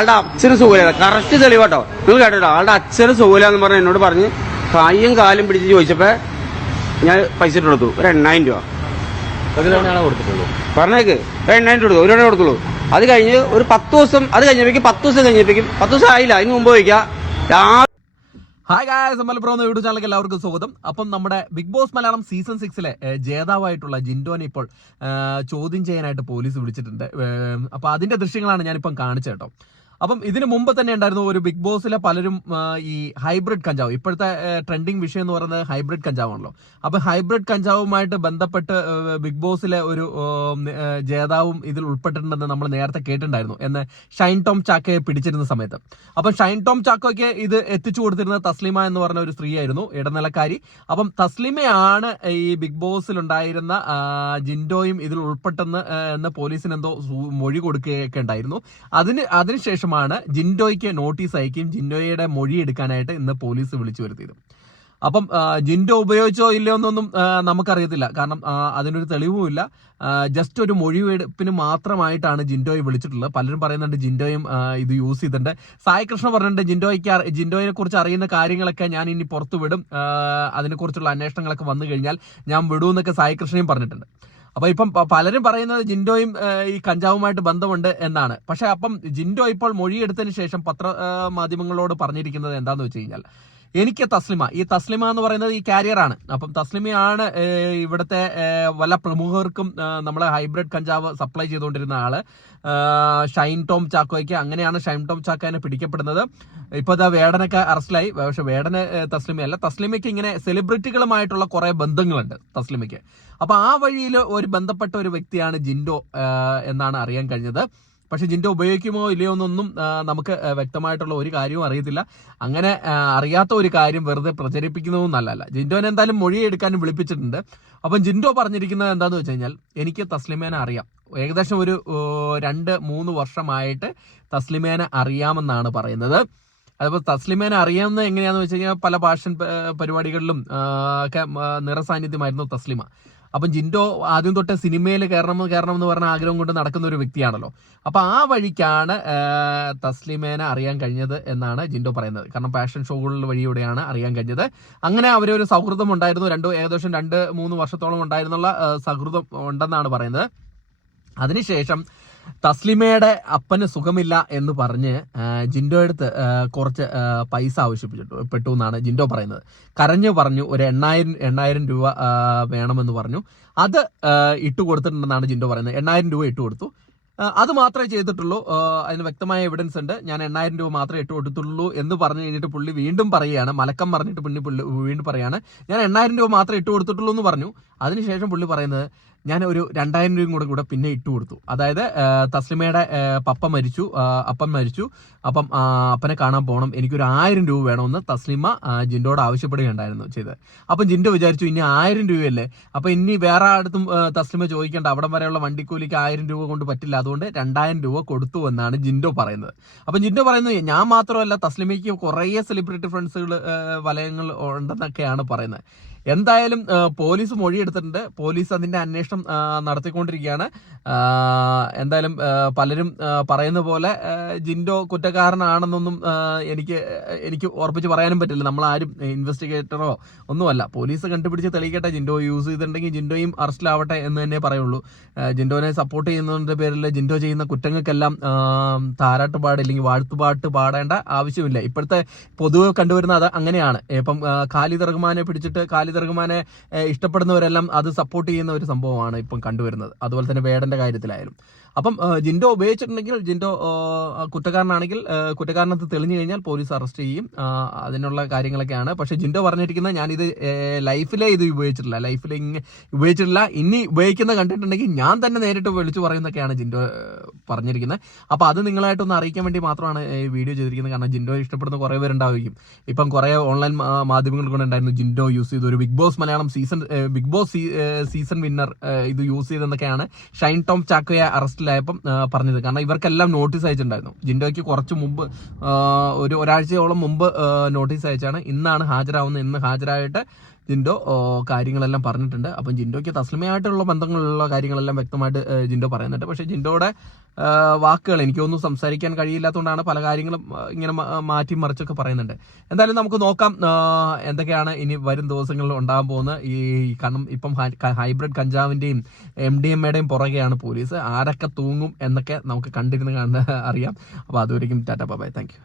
ആളുടെ അച്ഛന് സുഖമില്ല. കറക്റ്റ് തെളിവാട്ടോ. നിങ്ങൾ കേട്ടോ ആളുടെ അച്ഛന് സുഖമില്ല എന്ന് പറഞ്ഞ് എന്നോട് പറഞ്ഞ് കായും കാലും പിടിച്ച് ചോദിച്ചപ്പോ ഞാൻ പൈസ ഇട്ട് കൊടുത്തു. ഒരു എണ്ണായിരം രൂപ. പറഞ്ഞേക്ക്. ഒരു എണ്ണായിരം രൂപ കൊടുത്തു. ഒരു രൂപ കൊടുത്തുള്ളൂ. അത് കഴിഞ്ഞ് ഒരു പത്ത് ദിവസം അത് കഴിഞ്ഞപ്പോഴേക്കും പത്ത് ദിവസം കഴിഞ്ഞപ്പോഴേക്കും പത്ത് ദിവസം ആയില്ല. അതിന് മുമ്പ് ചോദിക്കാം. ഹായ് ഗായ നമ്മൾ എന്ന യൂട്യൂബ് ചാനലിലേക്ക് എല്ലാവർക്കും സ്വാഗതം. അപ്പം നമ്മുടെ ബിഗ് ബോസ് മലയാളം സീസൺ സിക്സിലെ ജേതാവായിട്ടുള്ള ജിൻഡോനെ ഇപ്പോൾ ചോദ്യം ചെയ്യാനായിട്ട് പോലീസ് വിളിച്ചിട്ടുണ്ട്. അപ്പോൾ അതിന്റെ ദൃശ്യങ്ങളാണ് ഞാനിപ്പം കാണിച്ചത് കേട്ടോ. അപ്പം ഇതിന് മുമ്പ് തന്നെ ഉണ്ടായിരുന്നു ഒരു ബിഗ് ബോസിലെ പലരും ഈ ഹൈബ്രിഡ് കഞ്ചാവ് ഇപ്പോഴത്തെ ട്രെൻഡിങ് വിഷയം എന്ന് പറയുന്നത് ഹൈബ്രിഡ് കഞ്ചാവാണല്ലോ. അപ്പൊ ഹൈബ്രിഡ് കഞ്ചാവുമായിട്ട് ബന്ധപ്പെട്ട് ബിഗ് ബോസിലെ ഒരു ജേതാവും ഇതിൽ ഉൾപ്പെട്ടിട്ടുണ്ടെന്ന് നമ്മൾ നേരത്തെ കേട്ടിട്ടുണ്ടായിരുന്നു എന്ന് ഷൈൻ ടോം ചാക്കയെ പിടിച്ചിരുന്ന സമയത്ത്. അപ്പം ഷൈൻ ടോം ചാക്കോയ്ക്ക് ഇത് എത്തിച്ചു കൊടുത്തിരുന്ന തസ്ലിമ എന്ന് പറഞ്ഞ ഒരു സ്ത്രീയായിരുന്നു ഇടനിലക്കാരി. അപ്പം തസ്ലിമയാണ് ഈ ബിഗ് ബോസിൽ ഉണ്ടായിരുന്ന ജിൻഡോയും ഇതിൽ ഉൾപ്പെട്ടെന്ന് എന്ന് പോലീസിന് എന്തോ മൊഴി കൊടുക്കുകയൊക്കെ ഉണ്ടായിരുന്നു. അതിന് അതിനുശേഷമാണ് ജിൻഡോയ്ക്ക് നോട്ടീസ് അയക്കുകയും ജിൻഡോയുടെ മൊഴി എടുക്കാനായിട്ട് ഇന്ന് പോലീസ് വിളിച്ചു വരുത്തിയത്. അപ്പം ജിൻഡോ ഉപയോഗിച്ചോ ഇല്ലയോ എന്നൊന്നും നമുക്കറിയത്തില്ല. കാരണം അതിനൊരു തെളിവുമില്ല. ജസ്റ്റ് ഒരു മൊഴിവെടുപ്പിന് മാത്രമായിട്ടാണ് ജിൻഡോയെ വിളിച്ചിട്ടുള്ളത്. പലരും പറയുന്നുണ്ട് ജിൻഡോയും ഇത് യൂസ് ചെയ്തിട്ടുണ്ട്. സായി കൃഷ്ണ പറഞ്ഞിട്ടുണ്ട് ജിൻഡോയ്ക്ക് ജിൻഡോയെ കുറിച്ച് അറിയുന്ന കാര്യങ്ങളൊക്കെ ഞാൻ ഇനി പുറത്തു വിടും അതിനെക്കുറിച്ചുള്ള അന്വേഷണങ്ങളൊക്കെ വന്നു കഴിഞ്ഞാൽ ഞാൻ വിടുമെന്നൊക്കെ സായി കൃഷ്ണയും പറഞ്ഞിട്ടുണ്ട്. അപ്പൊ ഇപ്പം പലരും പറയുന്നത് ജിൻഡോയും ഈ കഞ്ചാവുമായിട്ട് ബന്ധമുണ്ട് എന്നാണ്. പക്ഷെ അപ്പം ജിൻഡോ ഇപ്പോൾ മൊഴിയെടുത്തതിന് ശേഷം പത്ര മാധ്യമങ്ങളോട് പറഞ്ഞിരിക്കുന്നത് എന്താന്ന് വെച്ച് കഴിഞ്ഞാൽ എനിക്ക് തസ്ലിമ. ഈ തസ്ലിമ എന്ന് പറയുന്നത് ഈ കാരിയറാണ് അപ്പം തസ്ലിമയാണ് ഇവിടുത്തെ വല്ല പ്രമുഖർക്കും നമ്മൾ ഹൈബ്രിഡ് കഞ്ചാവ് സപ്ലൈ ചെയ്തുകൊണ്ടിരുന്ന ആൾ. ഷൈൻ ടോം ചാക്കോയ്ക്ക് അങ്ങനെയാണ് ഷൈൻ ടോം ചാക്കോനെ പിടിക്കപ്പെടുന്നത്. ഇപ്പൊ ഇതാ വേടനൊക്കെ അറസ്റ്റിലായി. പക്ഷെ വേടന് തസ്ലിമയല്ല. തസ്ലിമയ്ക്ക് ഇങ്ങനെ സെലിബ്രിറ്റികളുമായിട്ടുള്ള കുറെ ബന്ധങ്ങളുണ്ട് തസ്ലിമയ്ക്ക്. അപ്പോൾ ആ വഴിയിൽ ഒരു ബന്ധപ്പെട്ട ഒരു വ്യക്തിയാണ് ജിൻഡോ എന്നാണ് അറിയാൻ കഴിഞ്ഞത്. പക്ഷെ ജിൻഡോ ഉപയോഗിക്കുമോ ഇല്ലയോ എന്നൊന്നും നമുക്ക് വ്യക്തമായിട്ടുള്ള ഒരു കാര്യവും അറിയത്തില്ല. അങ്ങനെ അറിയാത്ത ഒരു കാര്യം വെറുതെ പ്രചരിപ്പിക്കുന്നതും നല്ലതല്ല. ജിൻഡോനെ എന്തായാലും മൊഴി എടുക്കാനും വിളിപ്പിച്ചിട്ടുണ്ട്. അപ്പം ജിൻഡോ പറഞ്ഞിരിക്കുന്നത് എന്താണെന്ന് വെച്ച് കഴിഞ്ഞാൽ എനിക്ക് തസ്ലിമേനെ അറിയാം. ഏകദേശം ഒരു രണ്ട് മൂന്ന് വർഷമായിട്ട് തസ്ലിമേനെ അറിയാമെന്നാണ് പറയുന്നത്. അതിപ്പോൾ തസ്ലിമേനെ അറിയാവുന്നത് എങ്ങനെയാണെന്ന് വെച്ച് കഴിഞ്ഞാൽ പല ഭാഷൻ പരിപാടികളിലും ഒക്കെ നിറസാന്നിധ്യമായിരുന്നു തസ്ലിമ. അപ്പം ജിൻഡോ ആദ്യം തൊട്ട് സിനിമയിൽ കയറണം കയറണം എന്ന് പറഞ്ഞ ആഗ്രഹം കൊണ്ട് നടക്കുന്ന ഒരു വ്യക്തിയാണല്ലോ. അപ്പൊ ആ വഴിക്കാണ് തസ്ലിമേനെ അറിയാൻ കഴിഞ്ഞത് എന്നാണ് ജിൻഡോ പറയുന്നത്. കാരണം പാഷൻ ഷോകളിൽ വഴിയൂടെയാണ് അറിയാൻ കഴിഞ്ഞത്. അങ്ങനെ അവരൊരു സൗഹൃദം ഉണ്ടായിരുന്നു. രണ്ട് ഏകദേശം രണ്ട് മൂന്ന് വർഷത്തോളം ഉണ്ടായിരുന്നുള്ള സൗഹൃദം ഉണ്ടെന്നാണ് പറയുന്നത്. അതിനുശേഷം തസ്ലിമയുടെ അപ്പന് സുഖമില്ല എന്ന് പറഞ്ഞ് ജിൻഡോ അടുത്ത് കുറച്ച് പൈസ ആവശ്യപ്പെട്ടു പെട്ടു എന്നാണ് ജിൻഡോ പറയുന്നത്. കരഞ്ഞു പറഞ്ഞു ഒരു എണ്ണായിരം എണ്ണായിരം രൂപ വേണമെന്ന് പറഞ്ഞു. അത് ഇട്ടു കൊടുത്തിട്ടുണ്ടെന്നാണ് ജിൻഡോ പറയുന്നത്. എണ്ണായിരം രൂപ ഇട്ട് കൊടുത്തു. അത് മാത്രമേ ചെയ്തിട്ടുള്ളൂ. അതിന് വ്യക്തമായ എവിഡൻസ് ഉണ്ട്. ഞാൻ എണ്ണായിരം രൂപ മാത്രമേ ഇട്ട് കൊടുത്തുള്ളൂ എന്ന് പറഞ്ഞു കഴിഞ്ഞിട്ട് പുള്ളി വീണ്ടും പറയുകയാണ്. മലക്കം പറഞ്ഞിട്ട് പുള്ളി പുള്ളി വീണ്ടും പറയാണ് ഞാൻ എണ്ണായിരം രൂപ മാത്രമേ ഇട്ട് കൊടുത്തിട്ടുള്ളൂ എന്ന് പറഞ്ഞു. അതിനുശേഷം പുള്ളി പറയുന്നത് ഞാൻ ഒരു രണ്ടായിരം രൂപയും കൂടെ കൂടെ പിന്നെ ഇട്ട് കൊടുത്തു. അതായത് തസ്ലിമയുടെ പപ്പ മരിച്ചു അപ്പൻ മരിച്ചു. അപ്പം അപ്പനെ കാണാൻ പോകണം എനിക്കൊരു ആയിരം രൂപ വേണമെന്ന് തസ്ലിമ ജിൻഡോട് ആവശ്യപ്പെടുകയുണ്ടായിരുന്നു ചെയ്തത്. അപ്പം ജിൻഡോ വിചാരിച്ചു ഇനി ആയിരം രൂപയല്ലേ? അപ്പം ഇനി വേറെ അടുത്തും തസ്ലിമ ചോദിക്കേണ്ട. അവിടം വരെയുള്ള വണ്ടിക്കൂലിക്ക് ആയിരം രൂപ കൊണ്ട് പറ്റില്ല. അതുകൊണ്ട് രണ്ടായിരം രൂപ കൊടുത്തു എന്നാണ് ജിൻഡോ പറയുന്നത്. അപ്പം ജിൻഡോ പറയുന്നത് ഞാൻ മാത്രമല്ല തസ്ലിമയ്ക്ക് കുറേ സെലിബ്രിറ്റി ഫ്രണ്ട്സുകൾ വലയങ്ങൾ ഉണ്ടെന്നൊക്കെയാണ് പറയുന്നത്. എന്തായാലും പോലീസ് മൊഴിയെടുത്തിട്ടുണ്ട്. പോലീസ് അതിന്റെ അന്വേഷണം നടത്തിക്കൊണ്ടിരിക്കുകയാണ്. എന്തായാലും പലരും പറയുന്ന പോലെ ജിൻഡോ കുറ്റക്കാരനാണെന്നൊന്നും എനിക്ക് എനിക്ക് ഉറപ്പിച്ച് പറയാനും പറ്റില്ല. നമ്മൾ ആരും ഇൻവെസ്റ്റിഗേറ്ററോ ഒന്നുമല്ല. പോലീസ് കണ്ടുപിടിച്ച് തെളിയിക്കട്ടെ. ജിൻഡോ യൂസ് ചെയ്തിട്ടുണ്ടെങ്കിൽ ജിൻഡോയും അറസ്റ്റിലാവട്ടെ എന്ന് തന്നെ പറയുള്ളൂ. ജിൻഡോനെ സപ്പോർട്ട് ചെയ്യുന്നതിന്റെ പേരിൽ ജിൻഡോ ചെയ്യുന്ന കുറ്റങ്ങൾക്കെല്ലാം താരാട്ടുപാട് അല്ലെങ്കിൽ വാഴ്ത്തുപാട്ട് പാടേണ്ട ആവശ്യമില്ല. ഇപ്പോഴത്തെ പൊതുവെ കണ്ടുവരുന്ന അത് അങ്ങനെയാണ്. ഇപ്പം ഖാലിദ് റഹ്മാനെ പിടിച്ചിട്ട് ഖാലിദ് ഏ, ഇഷ്ടപ്പെടുന്നവരെല്ലാം അത് സപ്പോർട്ട് ചെയ്യുന്ന ഒരു സംഭവമാണ് ഇപ്പം കണ്ടുവരുന്നത്. അതുപോലെ തന്നെ വേടന്റെ കാര്യത്തിലായാലും. അപ്പം ജിൻഡോ ഉപയോഗിച്ചിട്ടുണ്ടെങ്കിൽ ജിൻഡോ കുറ്റക്കാരനാണെങ്കിൽ കുറ്റക്കാരനത്ത് തെളിഞ്ഞു കഴിഞ്ഞാൽ പോലീസ് അറസ്റ്റ് ചെയ്യും. അതിനുള്ള കാര്യങ്ങളൊക്കെയാണ്. പക്ഷെ ജിൻഡോ പറഞ്ഞിരിക്കുന്നത് ഞാനിത് ലൈഫിലെ ഇത് ഉപയോഗിച്ചിട്ടില്ല. ലൈഫിൽ ഇങ്ങനെ ഉപയോഗിച്ചിട്ടില്ല. ഇനി ഉപയോഗിക്കുന്ന കണ്ടിട്ടുണ്ടെങ്കിൽ ഞാൻ തന്നെ നേരിട്ട് വിളിച്ചു പറയുന്നൊക്കെയാണ് ജിൻഡോ പറഞ്ഞിരിക്കുന്നത്. അപ്പോൾ അത് നിങ്ങളായിട്ടൊന്ന് അറിയിക്കാൻ വേണ്ടി മാത്രമാണ് ഈ വീഡിയോ ചെയ്തിരിക്കുന്നത്. കാരണം ജിൻഡോ ഇഷ്ടപ്പെടുന്ന കുറേ പേരുണ്ടാവുകയും. ഇപ്പം കുറേ ഓൺലൈൻ മാധ്യമങ്ങൾ കൊണ്ട് ഉണ്ടായിരുന്നു ജിൻഡോ യൂസ് ചെയ്ത് ഒരു Big Boss Malayalam season Big Boss season winner ഇത് യൂസ് ചെയ്തെന്നൊക്കെയാണ് ഷൈൻ ടോം ചാക്കോയെ അറസ്റ്റിലായപ്പം ആ, പറഞ്ഞത്. കാരണം ഇവർക്കെല്ലാം നോട്ടീസ് അയച്ചിട്ടുണ്ടായിരുന്നു. ജിൻഡോയ്ക്ക് കുറച്ച് മുമ്പ് ഒരു ഒരാഴ്ചയോളം മുമ്പ് നോട്ടീസ് അയച്ചാണ്. ഇന്നാണ് ഹാജരാവുന്നത്. ഇന്ന് ഹാജരായിട്ട് ജിൻഡോ കാര്യങ്ങളെല്ലാം പറഞ്ഞിട്ടുണ്ട്. അപ്പം ജിൻഡോയ്ക്ക് തസ്ലിമയായിട്ടുള്ള ബന്ധങ്ങളുള്ള കാര്യങ്ങളെല്ലാം വ്യക്തമായിട്ട് ജിൻഡോ പറയുന്നുണ്ട്. പക്ഷേ ജിൻഡോയുടെ വാക്കുകൾ എനിക്കൊന്നും സംസാരിക്കാൻ കഴിയില്ലാത്തതുകൊണ്ടാണ് പല കാര്യങ്ങളും ഇങ്ങനെ മാറ്റി മറിച്ചൊക്കെ പറയുന്നുണ്ട്. എന്തായാലും നമുക്ക് നോക്കാം എന്തൊക്കെയാണ് ഇനി വരും ദിവസങ്ങളിൽ ഉണ്ടാകാൻ പോകുന്നത്. ഈ കാരണം ഇപ്പം ഹൈബ്രിഡ് കഞ്ചാവിന്റെയും എം ഡി എം എയുടെയും പുറകെയാണ് പോലീസ്. ആരൊക്കെ തൂങ്ങും എന്നൊക്കെ നമുക്ക് കണ്ടിരുന്ന് കാണുന്ന അറിയാം. അപ്പോൾ അതുവരെയും ടാറ്റ ബൈ താങ്ക്